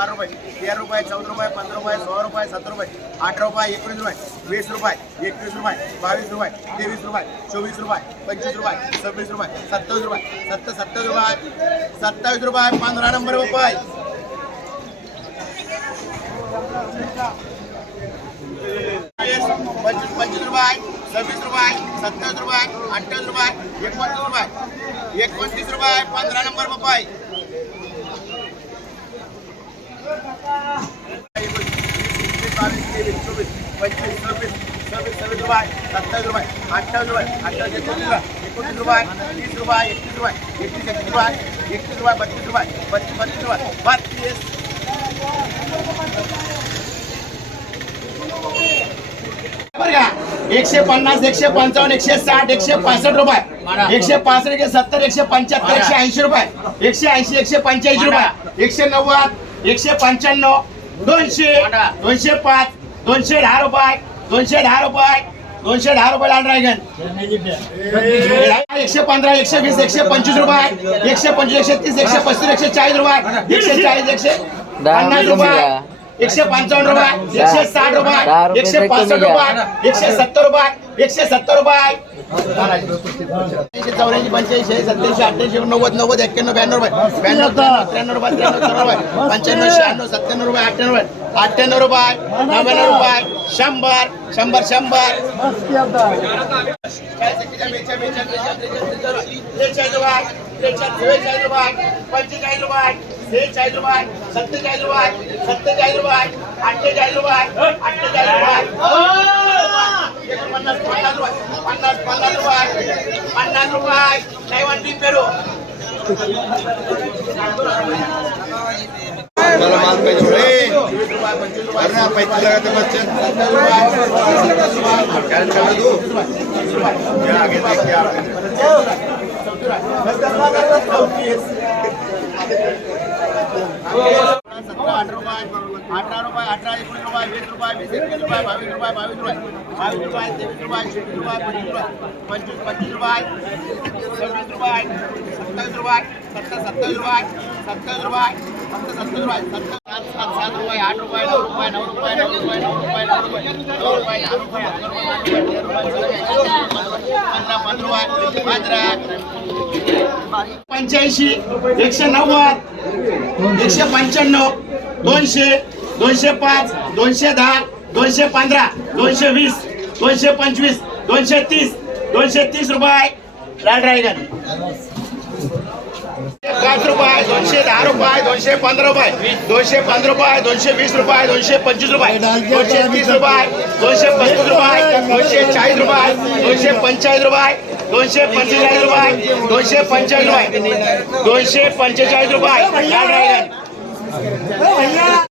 बारा रुपये, तेरा रुपये, चौदा रुपये पंधरा रुपये सोळा रुपये सतरा रुपये अठरा रुपये एकोणीस रुपये वीस रुपये एकवीस रुपये बावीस रुपये, तेवीस रुपये चोवीस रुपये, पंचवीस रुपये सव्वीस रुपये, सत्तावीस रुपये सत्त सत्तावीस रुपये सत्तावीस रुपये, पंधरा नंबर रुपये. पंचवीस पंचवीस रुपये सव्वीस रुपये, सत्तावीस रुपये, अठ्ठावीस रुपये, एकोणतीस रुपये एकोणतीस रुपये, पंधरा नंबर रुपये बावीस तेवीस चोवीस पंचवीस सव्वीस सव्वीस सव्वीस रुपये सत्तावीस रुपये अठ्ठावीस रुपये अठ्ठावीस एकोणीस रुपये एकोणीस रुपये तीस रुपये एकतीस रुपये एकतीस एकतीस रुपये एकतीस रुपये बत्तीस रुपये बत्तीस बत्तीस रुपये बत्तीस एकशे पन्नास एकशे पंचावन्न एकशे साठ एकशे पासष्ट रुपये एकशे पासष्ट एकशे सत्तर एकशे पंच्याहत्तर एकशे ऐंशी रुपये एकशे ऐंशी एकशे पंच्याऐंशी रुपये एकशे नव्वद एकशे पंच्याण्णव दोनशे दोनशे पाच दोनशे दहा रुपये दोनशे दहा रुपये दोनशे दहा रुपये लाल ड्रॅगन एकशे पंधरा एकशे वीस एकशे पंचवीस रुपये. एकशे पंचवीस एकशे तीस एकशे पस्तीस एकशे चाळीस रुपये. एकशे चाळीस एकशे पन्नास रुपये एकशे पंचावन्न रुपये. एकशे साठ रुपये. एकशे पासष्ट रुपये. एकशे सत्तर रुपये. एकशे सत्तर रुपये. चौऱ्याऐंशी पंच्याऐंशी सत्याऐंशी अठ्ठ्याऐंशी नव्वद नव्वद एक्क्याण्णव ब्याण्णव रुपये. ब्याण्णव त्र्याण्णव रुपये त्र्याण्णव रुपये पंच्याण्णव शहाण्णव सत्त्याण्णव रुपये अठ्ठ्याण्णव रुपये. अठ्ठ्याण्णव रुपये नव्याण्णव रुपये शंभर शंभर शंभर. पंचेचाळीस रुपये सेहेचाळीस रुपये सत्तेचाळीस रुपये सत्तेचाळीस रुपये अठ्ठेचाळीस रुपये अठ्ठेचाळीस रुपये पन्नास पन्नास रुपये पन्नास पन्नास रुपये. पन्नास रुपये नाही वाटली पेरू मला माल पाहिजे अरे ना पैसे लगाते बच्चे। क्या कर दो क्या आगे देख के आप सतरा अठरा रुपये अठरा रुपये अठरा एकोणीस रुपये वीस रुपये वीस एकवीस रुपये बावीस रुपये बावीस रुपये बावीस रुपये तेवीस रुपये चोवीस रुपये पंचवीस रुपये पंचवीस पंचवीस रुपये सव्वीस रुपये सत्तावीस रुपये सत्तर सत्तावीस रुपये सत्तावीस रुपये। सत्तर रुपये सात सात सात रुपये आठ रुपये नऊ रुपये नऊ रुपये नऊ रुपये नऊ रुपये नऊ रुपये नऊ रुपये दहा रुपये पंधरा पंधरा पंधरा पंच्याऐंशी एकशे नव्वद एकशे पंच्याण्णव दोनशे दोनशे पाच दोनशे दहा दोनशे पंधरा दोनशे वीस दोनशे पंचवीस दोनशे तीस दोनशे तीस रुपये. लाल ड्रायगन पाच रुपये दोनशे दहा रुपये दोनशे पंधरा रुपये दोनशे पंधरा रुपये दोनशे वीस रुपये दोनशे पंचवीस रुपये दोनशे तीस रुपये दोनशे पस्तीस रुपये दोनशे चाळीस रुपये दोनशे पंचेचाळीस रुपये दोनशे पंचेचाळीस रुपये दोनशे पंचेचाळीस रुपये दोनशे पंचेचाळीस रुपये